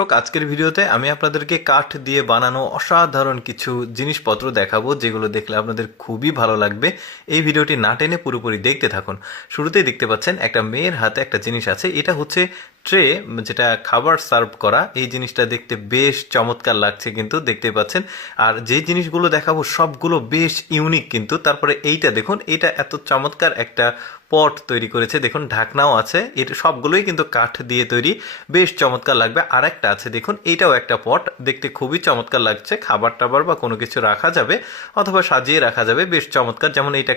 দর্শক, আজকের ভিডিওতে আমি আপনাদেরকে কাঠ দিয়ে বানানো অসাধারণ কিছু জিনিসপত্র দেখাবো, যেগুলো দেখলে আপনাদের খুবই ভালো লাগবে। এই ভিডিওটি না টেনে পুরোপুরি দেখতে থাকুন। শুরুতেই দেখতে পাচ্ছেন একটা মেয়ের হাতে একটা জিনিস আছে। এটা হচ্ছে ট্রে, যেটা খাবার সার্ভ করা। এই জিনিসটা দেখতে বেশ চমৎকার লাগছে কিন্তু, দেখতে পাচ্ছেন। আর যে জিনিসগুলো দেখাবো সবগুলো বেশ ইউনিক কিন্তু। তারপরে এইটা দেখুন, এটা এত চমৎকার একটা পট তৈরি করেছে, দেখুন ঢাকনাও আছে। এটা সবগুলোই কিন্তু কাঠ দিয়ে তৈরি, বেশ চমৎকার লাগবে। আর একটা আছে দেখুন, এইটাও একটা পট, দেখতে খুবই চমৎকার লাগছে। খাবার টাবার বা কোনো কিছু রাখা যাবে অথবা সাজিয়ে রাখা যাবে, বেশ চমৎকার। যেমন এটা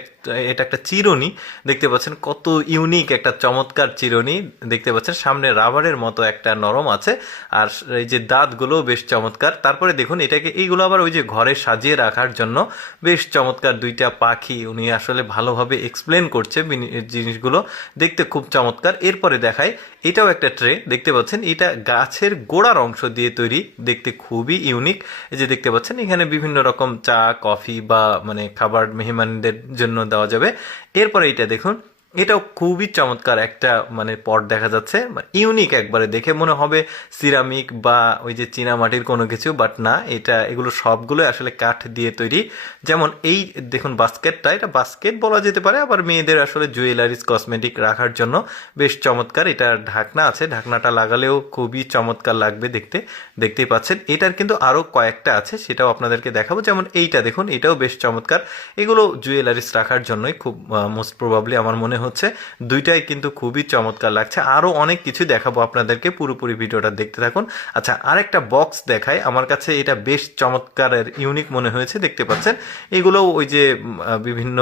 একটা চিরুনি, দেখতে পাচ্ছেন কত ইউনিক একটা চমৎকার চিরুনি দেখতে পাচ্ছেন। সামনে রাবারের মতো একটা নরম আছে, আর এই যে দাঁতগুলো বেশ চমৎকার। তারপরে দেখুন এটাকে, এইগুলো আবার ওই যে ঘরে সাজিয়ে রাখার জন্য বেশ চমৎকার। দুইটা পাখি, উনি আসলে ভালোভাবে এক্সপ্লেন করছে জিনিসগুলো, দেখতে খুব চমৎকার। এরপরে দেখায়, এটাও একটা ট্রে, দেখতে পাচ্ছেন এটা গাছের গোড়ার অংশ দিয়ে তৈরি, দেখতে খুবই ইউনিক। এই যে দেখতে পাচ্ছেন এখানে বিভিন্ন রকম চা, কফি বা মানে খাবার মেহমানদের জন্য দেওয়া যাবে। এরপরে এটা দেখুন, এটাও খুবই চমৎকার একটা মানে পট দেখা যাচ্ছে, ইউনিক একবারে। দেখে মনে হবে সিরামিক বা ওই যে চীনা মাটির কোনো কিছু, বাট না, এগুলো সবগুলো আসলে কাঠ দিয়ে তৈরি। যেমন এই দেখুন বাস্কেটটা, এটা বাস্কেট বলা যেতে পারে, আবার মেয়েদের আসলে জুয়েলারিজ কসমেটিক রাখার জন্য বেশ চমৎকার। এটার ঢাকনা আছে, ঢাকনাটা লাগালেও খুবই চমৎকার লাগবে দেখতে, দেখতেই পাচ্ছেন। এটার কিন্তু আরও কয়েকটা আছে, সেটাও আপনাদেরকে দেখাবো। যেমন এইটা দেখুন, এটাও বেশ চমৎকার। এগুলো জুয়েলারিজ রাখার জন্যই খুব মোস্ট প্রবাবলি আমার মনে হচ্ছে। দুইটাই কিন্তু খুবই চমৎকার লাগছে। আরও অনেক কিছু দেখাবো আপনাদেরকে, পুরোপুরি ভিডিওটা দেখতে থাকুন। আচ্ছা, আরেকটা বক্স দেখায়, আমার কাছে এটা বেশ চমৎকারের ইউনিক মনে হয়েছে, দেখতে পাচ্ছেন। এগুলো ওই যে বিভিন্ন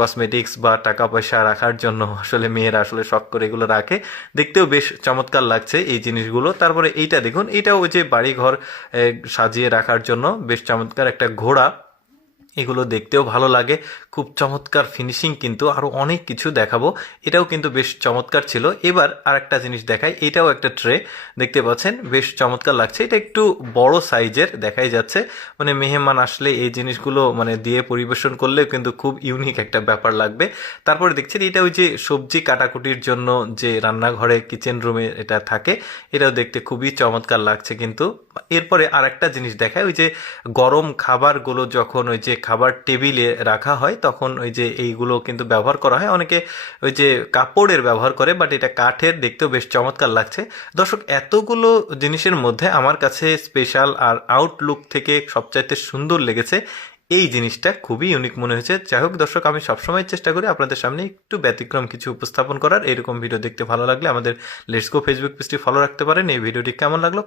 কসমেটিক্স বা টাকা পয়সা রাখার জন্য আসলে মেয়েরা আসলে শখ করে এগুলো রাখে, দেখতেও বেশ চমৎকার লাগছে এই জিনিসগুলো। তারপরে এইটা দেখুন, এটাও ওই যে বাড়িঘর সাজিয়ে রাখার জন্য বেশ চমৎকার একটা ঘোড়া, এগুলো দেখতেও ভালো লাগে, খুব চমৎকার ফিনিশিং কিন্তু। আরও অনেক কিছু দেখাবো, এটাও কিন্তু বেশ চমৎকার ছিল। এবার আরেকটা জিনিস দেখাই, এটাও একটা ট্রে, দেখতে পাচ্ছেন বেশ চমৎকার লাগছে। এটা একটু বড় সাইজের দেখাই যাচ্ছে, মানে মেহমান আসলে এই জিনিসগুলো মানে দিয়ে পরিবেশন করলেও কিন্তু খুব ইউনিক একটা ব্যাপার লাগবে। তারপরে দেখছেন এটা ওই যে সবজি কাটাকুটির জন্য যে রান্নাঘরে কিচেন রুমে এটা থাকে, এটাও দেখতে খুবই চমৎকার লাগছে কিন্তু। এরপরে আরেকটা জিনিস দেখায়, ওই যে গরম খাবারগুলো যখন ওই যে খাবার টেবিলে রাখা হয়, তখন ওই যে এইগুলো কিন্তু ব্যবহার করা হয়। অনেকে ওই যে কাপড়ের ব্যবহার করে, বাট এটা কাঠের, দেখতেও বেশ চমৎকার লাগছে। দর্শক, এতগুলো জিনিসের মধ্যে আমার কাছে স্পেশাল আর আউটলুক থেকে সবচাইতে সুন্দর লেগেছে এই জিনিসটা, খুবই ইউনিক মনে হয়েছে। যাই হোক দর্শক, আমি সবসময় চেষ্টা করি আপনাদের সামনে একটু ব্যতিক্রম কিছু উপস্থাপন করার। এরকম ভিডিও দেখতে ভালো লাগলে আমাদের লেটস গো ফেসবুক পেজটি ফলো রাখতে পারেন। এই ভিডিওটি কেমন লাগলো